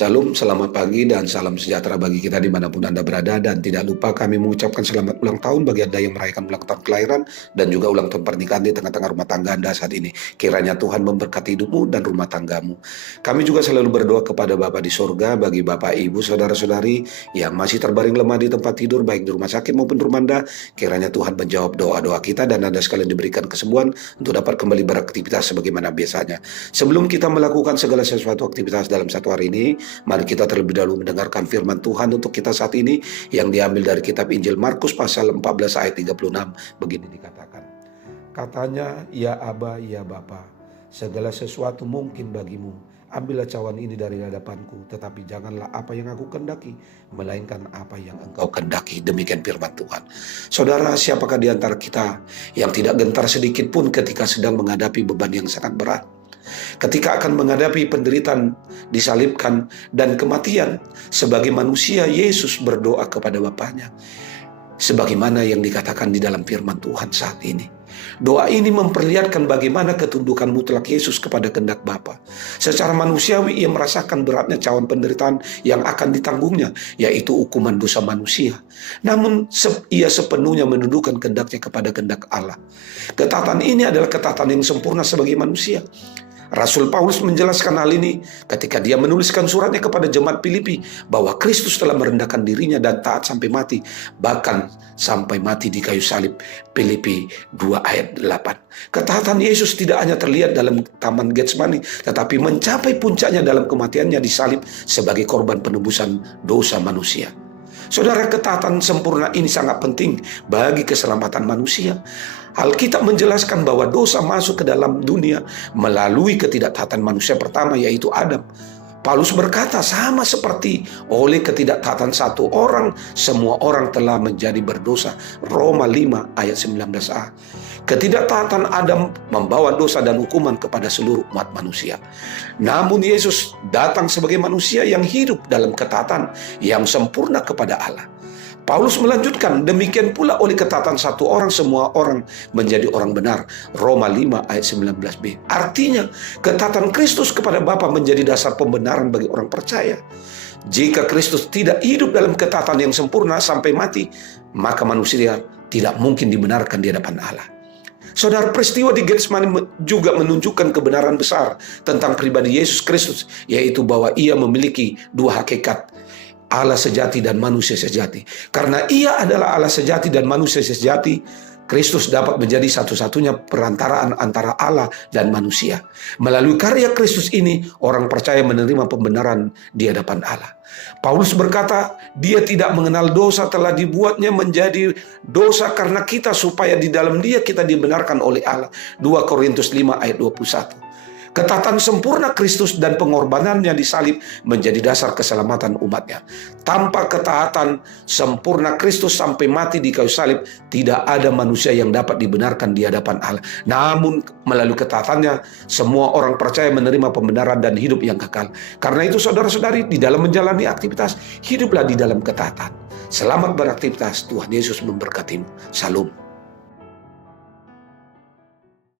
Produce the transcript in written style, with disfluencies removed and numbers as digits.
Salam, selamat pagi dan salam sejahtera bagi kita dimanapun Anda berada. Dan tidak lupa kami mengucapkan selamat ulang tahun bagi Anda yang merayakan ulang tahun kelahiran dan juga ulang tahun pernikahan di tengah-tengah rumah tangga Anda saat ini. Kiranya Tuhan memberkati hidupmu dan rumah tanggamu. Kami juga selalu berdoa kepada Bapa di sorga bagi Bapak, Ibu, Saudara-saudari yang masih terbaring lemah di tempat tidur, baik di rumah sakit maupun rumah Anda. Kiranya Tuhan menjawab doa-doa kita dan Anda sekalian diberikan kesembuhan untuk dapat kembali beraktivitas sebagaimana biasanya. Sebelum kita melakukan segala sesuatu aktivitas dalam satu hari ini, mari kita terlebih dahulu mendengarkan firman Tuhan untuk kita saat ini yang diambil dari kitab Injil Markus pasal 14 ayat 36. Begini dikatakan. Katanya, ya Aba, ya Bapa, segala sesuatu mungkin bagimu. Ambillah cawan ini dari hadapanku, tetapi janganlah apa yang aku kehendaki, melainkan apa yang engkau kehendaki. Demikian firman Tuhan. Saudara, siapakah di antara kita yang tidak gentar sedikit pun ketika sedang menghadapi beban yang sangat berat? Ketika akan menghadapi penderitaan, disalibkan, dan kematian, sebagai manusia Yesus berdoa kepada Bapaknya. Sebagaimana yang dikatakan di dalam firman Tuhan saat ini. Doa ini memperlihatkan bagaimana ketundukan mutlak Yesus kepada kehendak Bapa. Secara manusiawi ia merasakan beratnya cawan penderitaan yang akan ditanggungnya, yaitu hukuman dosa manusia. Namun ia sepenuhnya menundukkan kehendaknya kepada kehendak Allah. Ketaatan ini adalah ketaatan yang sempurna sebagai manusia. Rasul Paulus menjelaskan hal ini ketika dia menuliskan suratnya kepada jemaat Filipi bahwa Kristus telah merendahkan dirinya dan taat sampai mati, bahkan sampai mati di kayu salib. Filipi 2 ayat 8. Ketaatan Yesus tidak hanya terlihat dalam taman Getsemani, tetapi mencapai puncaknya dalam kematiannya di salib sebagai korban penebusan dosa manusia. Saudara, ketaatan sempurna ini sangat penting bagi keselamatan manusia. Alkitab menjelaskan bahwa dosa masuk ke dalam dunia melalui ketidaktaatan manusia pertama, yaitu Adam. Paulus berkata, sama seperti oleh ketidaktaatan satu orang, semua orang telah menjadi berdosa. Roma 5 ayat 19a. Ketidaktaatan Adam membawa dosa dan hukuman kepada seluruh umat manusia. Namun Yesus datang sebagai manusia yang hidup dalam ketaatan yang sempurna kepada Allah. Paulus melanjutkan, demikian pula oleh ketaatan satu orang, semua orang menjadi orang benar. Roma 5 ayat 19b. Artinya, ketaatan Kristus kepada Bapa menjadi dasar pembenaran bagi orang percaya. Jika Kristus tidak hidup dalam ketaatan yang sempurna sampai mati, maka manusia tidak mungkin dibenarkan di hadapan Allah. Saudara, peristiwa di Getsemani juga menunjukkan kebenaran besar tentang pribadi Yesus Kristus, yaitu bahwa ia memiliki dua hakikat, Allah sejati dan manusia sejati. Karena ia adalah Allah sejati dan manusia sejati, Kristus dapat menjadi satu-satunya perantaraan antara Allah dan manusia. Melalui karya Kristus ini, orang percaya menerima pembenaran di hadapan Allah. Paulus berkata, dia tidak mengenal dosa, telah dibuatnya menjadi dosa karena kita, supaya di dalam dia kita dibenarkan oleh Allah. 2 Korintus 5 ayat 21. Ketaatan sempurna Kristus dan pengorbanannya di salib menjadi dasar keselamatan umatnya. Tanpa ketaatan sempurna Kristus sampai mati di kayu salib, tidak ada manusia yang dapat dibenarkan di hadapan Allah. Namun melalui ketaatannya, semua orang percaya menerima pembenaran dan hidup yang kekal. Karena itu saudara-saudari, di dalam menjalani aktivitas, hiduplah di dalam ketaatan. Selamat beraktivitas, Tuhan Yesus memberkatimu. Salam.